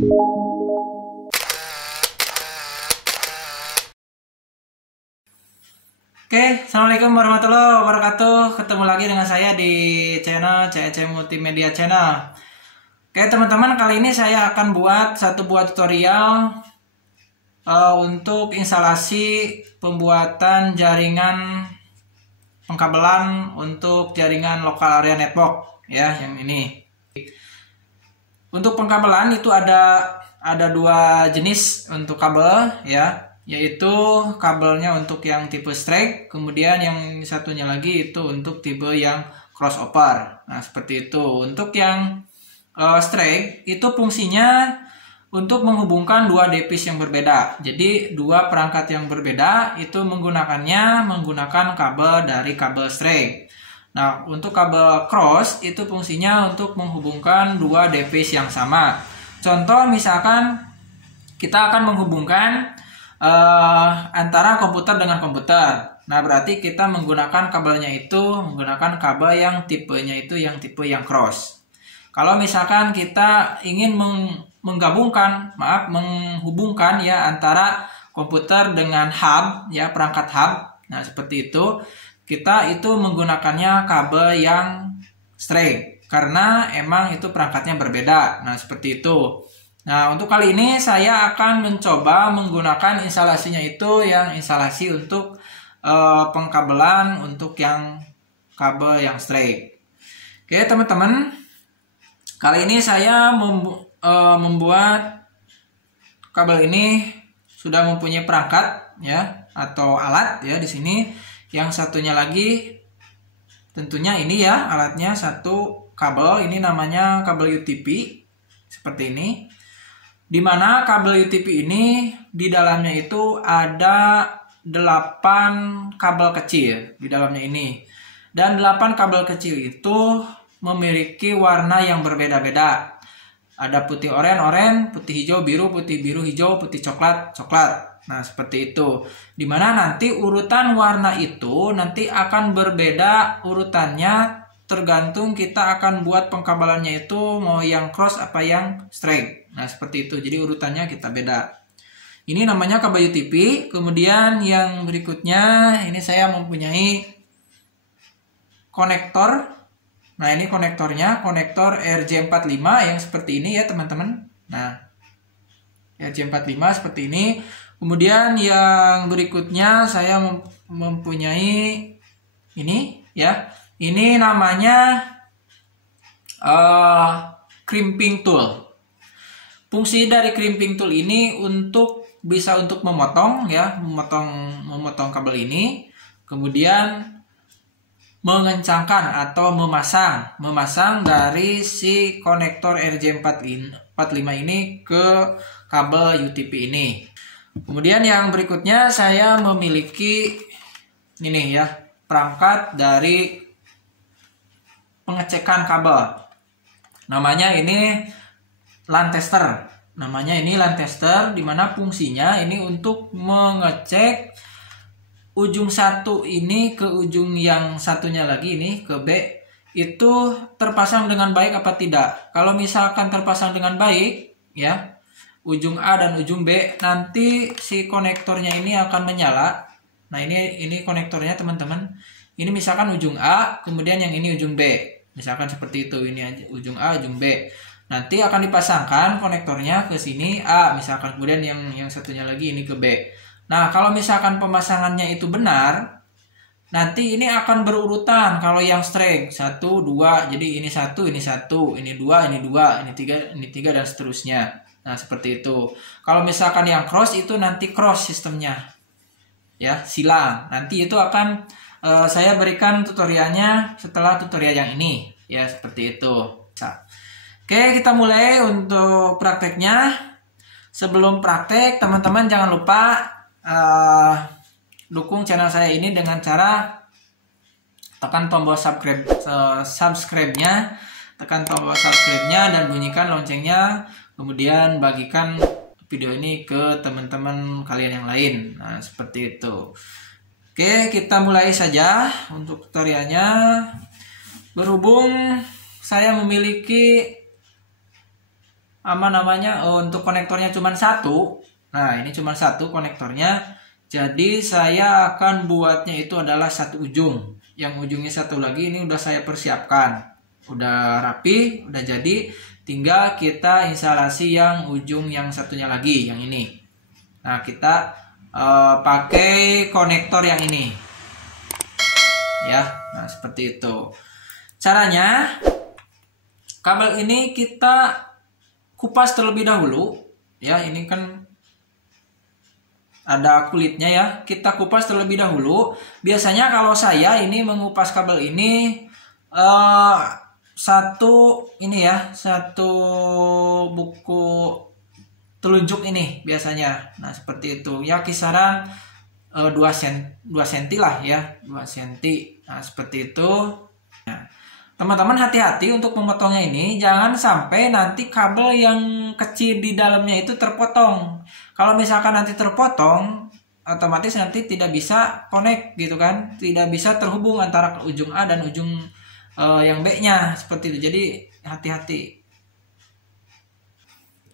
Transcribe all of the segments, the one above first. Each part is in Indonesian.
Oke, Assalamualaikum warahmatullahi wabarakatuh. Ketemu lagi dengan saya di channel CEC Multimedia Channel. Oke teman-teman, kali ini saya akan buat satu buah tutorial untuk instalasi pembuatan jaringan pengkabelan untuk jaringan local area network ya, yang ini. Untuk pengkabelan itu ada dua jenis untuk kabel ya, yaitu kabelnya untuk yang tipe straight, kemudian yang satunya lagi itu untuk tipe yang crossover. Nah, seperti itu. Untuk yang straight itu fungsinya untuk menghubungkan dua device yang berbeda. Jadi dua perangkat yang berbeda itu menggunakan kabel dari kabel straight. Nah, untuk kabel cross itu fungsinya untuk menghubungkan dua device yang sama. Contoh misalkan kita akan menghubungkan antara komputer dengan komputer. Nah, berarti kita menggunakan kabelnya itu menggunakan kabel yang tipenya itu yang tipe yang cross. Kalau misalkan kita ingin menghubungkan ya antara komputer dengan hub ya, perangkat hub. Nah, seperti itu. Kita itu menggunakannya kabel yang straight karena emang itu perangkatnya berbeda. Nah, seperti itu. Nah, untuk kali ini saya akan mencoba menggunakan instalasinya itu yang instalasi untuk pengkabelan untuk yang kabel yang straight. Oke, teman-teman. Kali ini saya membuat kabel ini sudah mempunyai perangkat ya atau alat ya di sini. Yang satunya lagi tentunya ini ya alatnya, satu kabel ini namanya kabel UTP seperti ini. Dimana kabel UTP ini di dalamnya itu ada 8 kabel kecil di dalamnya ini. Dan 8 kabel kecil itu memiliki warna yang berbeda-beda. Ada putih oranye, putih hijau, biru, putih biru, hijau, putih coklat, coklat. Nah, seperti itu. Dimana nanti urutan warna itu nanti akan berbeda urutannya tergantung kita akan buat pengkabelannya itu mau yang cross apa yang straight. Nah, seperti itu. Jadi urutannya kita beda. Ini namanya kabel UTP. Kemudian yang berikutnya ini saya mempunyai konektor. Nah, ini konektornya, konektor RJ45 yang seperti ini ya, teman-teman. Nah, RJ45 seperti ini. Kemudian yang berikutnya saya mempunyai ini ya. Ini namanya crimping tool. Fungsi dari crimping tool ini bisa untuk memotong ya, memotong kabel ini, kemudian mengencangkan atau memasang dari si konektor RJ45 ini ke kabel UTP ini. Kemudian yang berikutnya saya memiliki ini ya, perangkat dari pengecekan kabel. Namanya ini LAN tester. Namanya ini LAN tester, dimana fungsinya ini untuk mengecek ujung satu ini ke ujung yang satunya lagi ini ke B itu terpasang dengan baik apa tidak. Kalau misalkan terpasang dengan baik ya, ujung A dan ujung B, nanti si konektornya ini akan menyala. Nah, ini konektornya teman-teman. Ini misalkan ujung A, kemudian yang ini ujung B. Misalkan seperti itu, ini aja ujung A, ujung B. Nanti akan dipasangkan konektornya ke sini A, misalkan, kemudian yang satunya lagi ini ke B. Nah, kalau misalkan pemasangannya itu benar, nanti ini akan berurutan. Kalau yang straight 1, 2, jadi ini 1, ini 1, ini 2, ini 2, ini 3 dan seterusnya. Nah, seperti itu. Kalau misalkan yang cross itu nanti cross sistemnya. Ya, silang. Nanti itu akan saya berikan tutorialnya setelah tutorial yang ini. Ya, seperti itu. Oke, kita mulai untuk prakteknya. Sebelum praktek, teman-teman jangan lupa dukung channel saya ini dengan cara tekan tombol subscribe-nya, tekan tombol subscribe-nya dan bunyikan loncengnya. Kemudian bagikan video ini ke teman-teman kalian yang lain. Nah, seperti itu. Oke, kita mulai saja untuk tutorialnya. Berhubung saya memiliki untuk konektornya cuma satu. Nah, ini cuma satu konektornya. Jadi saya akan buatnya itu adalah satu ujung. Yang ujungnya satu lagi ini udah saya persiapkan. Udah rapi, udah jadi. Tinggal kita instalasi yang ujung yang satunya lagi, yang ini. Nah, kita pakai konektor yang ini. Ya, nah seperti itu. Caranya, kabel ini kita kupas terlebih dahulu. Ya, ini kan ada kulitnya ya. Kita kupas terlebih dahulu. Biasanya kalau saya ini mengupas kabel ini satu buku telunjuk ini biasanya. Nah, seperti itu. Ya, kisaran 2 cm lah ya, 2 cm. Nah, seperti itu. Nah, teman-teman hati-hati untuk memotongnya ini, jangan sampai nanti kabel yang kecil di dalamnya itu terpotong. Kalau misalkan nanti terpotong, otomatis nanti tidak bisa connect gitu kan, tidak bisa terhubung antara ujung A dan ujung yang B-nya seperti itu. Jadi hati-hati.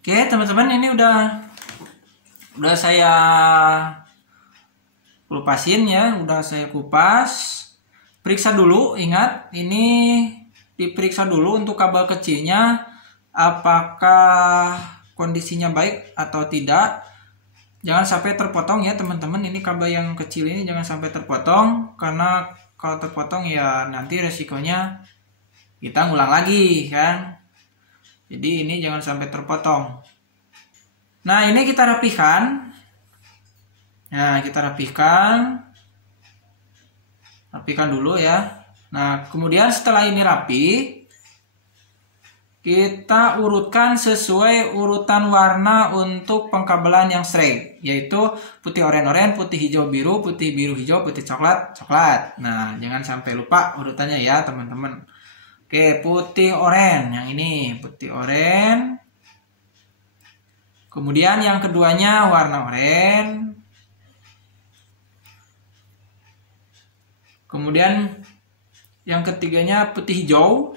Oke, teman-teman, ini udah saya kupasin ya, udah saya kupas. Periksa dulu, ingat ini diperiksa dulu untuk kabel kecilnya apakah kondisinya baik atau tidak. Jangan sampai terpotong ya teman-teman, ini kabel yang kecil ini jangan sampai terpotong, karena kalau terpotong ya nanti resikonya kita ngulang lagi kan. Jadi ini jangan sampai terpotong. Nah, ini kita rapihkan. Nah, kita rapihkan dulu ya. Nah, kemudian setelah ini rapi, kita urutkan sesuai urutan warna untuk pengkabelan yang straight, yaitu putih oranye, putih hijau biru, putih biru hijau, putih coklat coklat. Nah, jangan sampai lupa urutannya ya teman-teman. Oke, putih oranye yang ini, putih oranye. Kemudian yang keduanya warna oranye. Kemudian yang ketiganya putih hijau.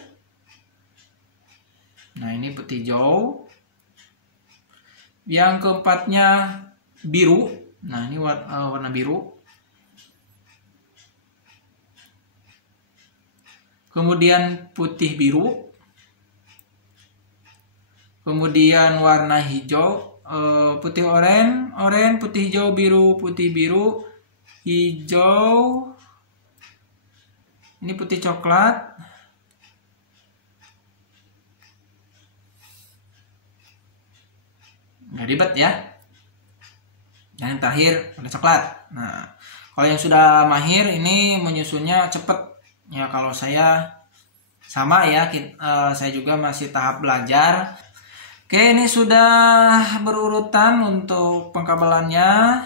Nah, ini putih hijau. Yang keempatnya biru. Nah, ini warna biru. Kemudian putih biru. Kemudian warna hijau, putih oranye, putih hijau, biru, putih biru, hijau. Ini putih coklat. Nggak ribet ya. Dan yang terakhir ada coklat. Nah, kalau yang sudah mahir ini menyusunnya cepet ya. Kalau saya sama ya, saya juga masih tahap belajar. Oke, ini sudah berurutan untuk pengkabelannya.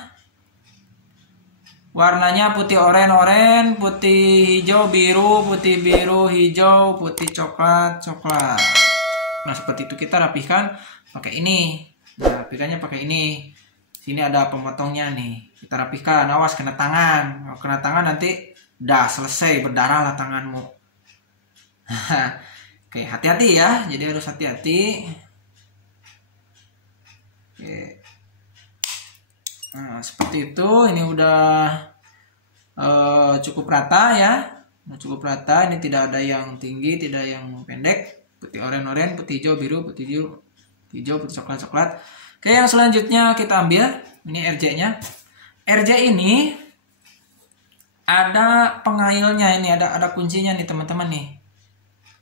Warnanya putih oranye, putih hijau biru, putih biru hijau, putih coklat coklat. Nah, seperti itu kita rapihkan pakai ini. Nah, rapihkannya pakai ini. Sini ada pemotongnya nih. Kita rapihkan. Awas kena tangan. Kalau kena tangan nanti udah selesai, berdarah lah tanganmu. Oke, hati-hati ya. Jadi harus hati-hati. Oke. Nah, seperti itu. Ini udah cukup rata ya. Nah, cukup rata. Ini tidak ada yang tinggi, tidak yang pendek. Putih oranye, putih hijau biru, putih hijau, putih coklat. Oke, yang selanjutnya kita ambil. Ini RJ-nya. RJ ini ada pengailnya, ini ada kuncinya nih teman-teman nih.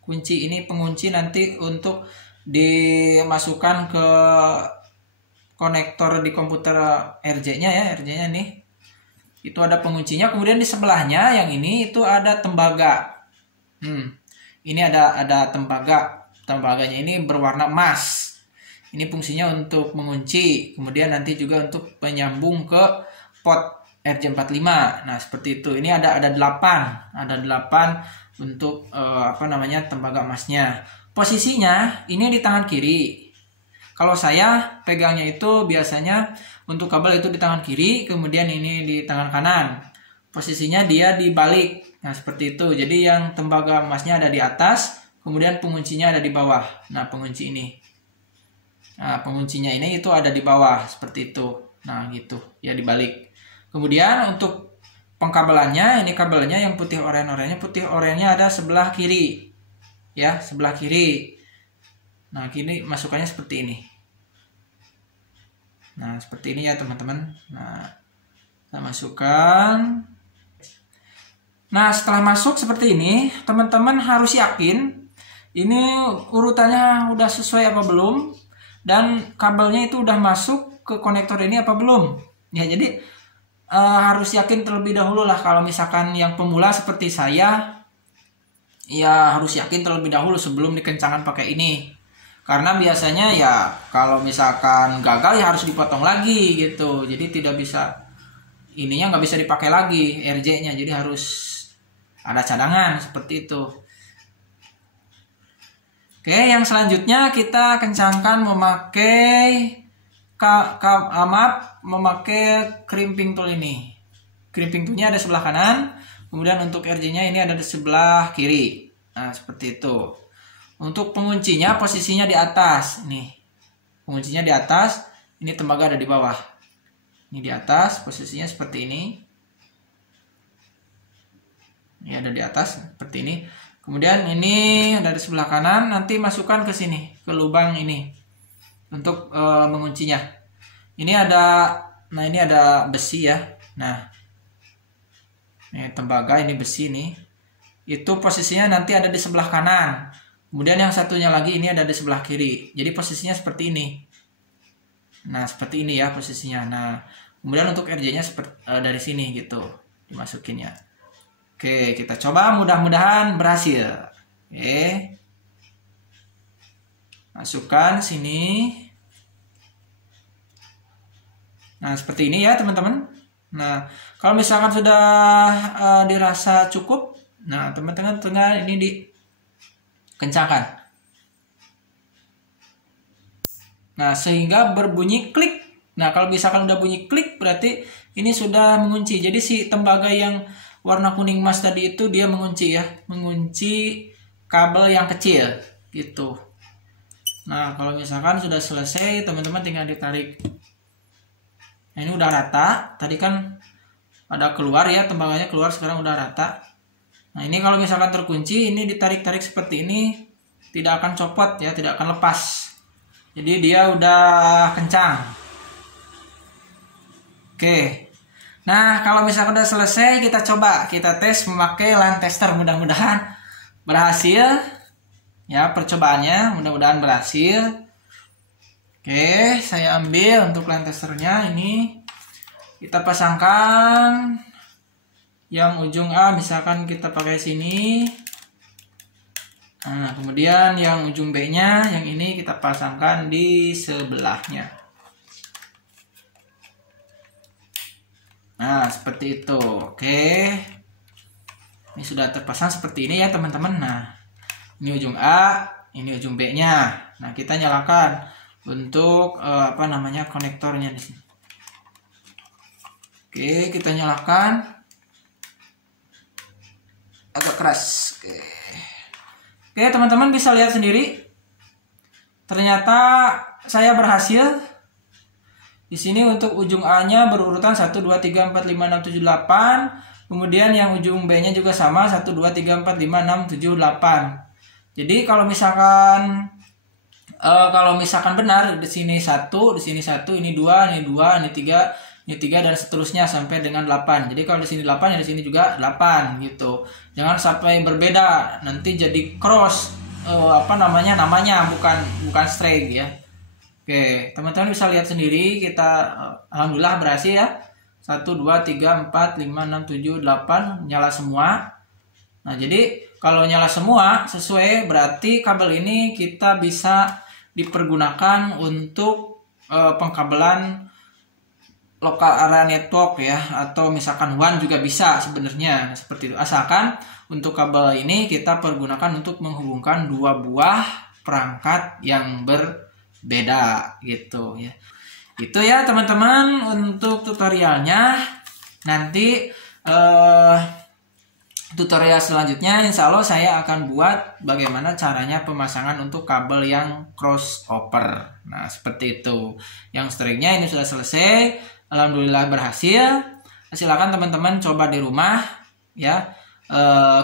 Kunci ini pengunci nanti untuk dimasukkan ke konektor di komputer RJ-nya ya, RJ-nya nih. Itu ada penguncinya. Kemudian di sebelahnya yang ini itu ada tembaga. Ini ada tembaga. Tembaganya ini berwarna emas. Ini fungsinya untuk mengunci. Kemudian nanti juga untuk menyambung ke pot RJ45. Nah, seperti itu. Ini ada 8. Ada 8 untuk tembaga emasnya. Posisinya ini di tangan kiri. Kalau saya pegangnya itu biasanya untuk kabel itu di tangan kiri, kemudian ini di tangan kanan. Posisinya dia dibalik. Nah, seperti itu. Jadi yang tembaga emasnya ada di atas, kemudian penguncinya ada di bawah. Nah, pengunci ini. Nah, penguncinya ini itu ada di bawah seperti itu. Nah, gitu ya, dibalik. Kemudian untuk pengkabelannya, ini kabelnya yang putih oranye, putih oranye ada sebelah kiri. Ya, sebelah kiri. Nah, kini masukannya seperti ini. Nah, seperti ini ya, teman-teman. Nah, kita masukkan. Nah, setelah masuk seperti ini, teman-teman harus yakin ini urutannya udah sesuai apa belum, dan kabelnya itu udah masuk ke konektor ini apa belum. Ya, jadi harus yakin terlebih dahulu lah. Kalau misalkan yang pemula seperti saya, ya harus yakin terlebih dahulu sebelum dikencangkan pakai ini. Karena biasanya ya kalau misalkan gagal ya harus dipotong lagi gitu. Jadi tidak bisa, ininya nggak bisa dipakai lagi RJ-nya. Jadi harus ada cadangan seperti itu. Oke, yang selanjutnya kita kencangkan memakai memakai crimping tool ini. Crimping toolnya ada sebelah kanan, kemudian untuk RJ-nya ini ada di sebelah kiri. Nah, seperti itu. Untuk penguncinya posisinya di atas, nih. Penguncinya di atas, ini tembaga ada di bawah. Ini di atas, posisinya seperti ini. Ini ada di atas seperti ini. Kemudian ini ada di sebelah kanan, nanti masukkan ke sini, ke lubang ini untuk menguncinya. Ini ada, nah ini ada besi ya. Nah, ini tembaga, ini besi nih. Itu posisinya nanti ada di sebelah kanan. Kemudian yang satunya lagi ini ada di sebelah kiri. Jadi posisinya seperti ini. Nah, seperti ini ya posisinya. Nah, kemudian untuk RJ-nya seperti dari sini gitu dimasukinnya. Oke, kita coba, mudah-mudahan berhasil. Oke. Masukkan sini. Nah, seperti ini ya, teman-teman. Nah, kalau misalkan sudah dirasa cukup, nah, teman-teman tinggal ini dikencangkan. Nah, sehingga berbunyi klik. Nah, kalau misalkan udah bunyi klik, berarti ini sudah mengunci. Jadi si tembaga yang warna kuning emas tadi itu dia mengunci ya, mengunci kabel yang kecil gitu. Nah, kalau misalkan sudah selesai, teman-teman tinggal ditarik. Nah, ini udah rata. Tadi kan ada keluar ya, tembaganya keluar, sekarang udah rata. Nah, ini kalau misalkan terkunci, ini ditarik-tarik seperti ini, tidak akan copot ya, tidak akan lepas. Jadi dia udah kencang. Oke. Nah, kalau misalkan udah selesai, kita coba, kita tes memakai line tester. Mudah-mudahan berhasil ya percobaannya, mudah-mudahan berhasil. Oke, saya ambil untuk line testernya ini. Kita pasangkan yang ujung A, misalkan kita pakai sini. Nah, kemudian yang ujung B-nya, yang ini kita pasangkan di sebelahnya. Nah, seperti itu. Oke. Ini sudah terpasang seperti ini ya, teman-teman. Nah, ini ujung A, ini ujung B-nya. Nah, kita nyalakan untuk konektornya di sini. Oke, kita nyalakan. Agak keras. Oke, teman-teman bisa lihat sendiri. Ternyata saya berhasil. Di sini untuk ujung A-nya berurutan 1, 2, 3, 4, 5, 6, 7, 8. Kemudian yang ujung B-nya juga sama, 1, 2, 3, 4, 5, 6, 7, 8. Jadi kalau misalkan benar, di sini 1, di sini 1, ini 2, ini 2, ini 3, ini 3, dan seterusnya sampai dengan 8. Jadi kalau di sini 8, ya di sini juga 8 gitu. Jangan sampai berbeda, nanti jadi cross namanya bukan straight ya. Oke, teman-teman bisa lihat sendiri, kita alhamdulillah berhasil ya. 1, 2, 3, 4, 5, 6, 7, 8 nyala semua. Nah, jadi kalau nyala semua sesuai, berarti kabel ini kita bisa dipergunakan untuk pengkabelan local area network ya, atau misalkan WAN juga bisa sebenarnya seperti itu. Asalkan untuk kabel ini kita pergunakan untuk menghubungkan dua buah perangkat yang berbeda gitu ya. Itu ya teman-teman untuk tutorialnya. Nanti tutorial selanjutnya insya Allah saya akan buat bagaimana caranya pemasangan untuk kabel yang crossover. Nah seperti itu. Yang striknya ini sudah selesai, alhamdulillah berhasil. Silakan teman-teman coba di rumah ya.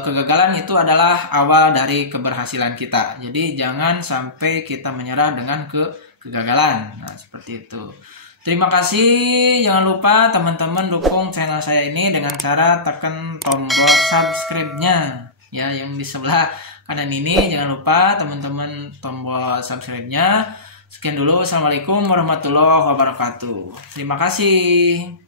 Kegagalan itu adalah awal dari keberhasilan kita. Jadi jangan sampai kita menyerah dengan kegagalan. Nah seperti itu. Terima kasih. Jangan lupa teman-teman dukung channel saya ini dengan cara tekan tombol subscribe-nya ya, yang di sebelah kanan ini. Jangan lupa teman-teman tombol subscribe-nya. Sekian dulu. Assalamualaikum warahmatullahi wabarakatuh. Terima kasih.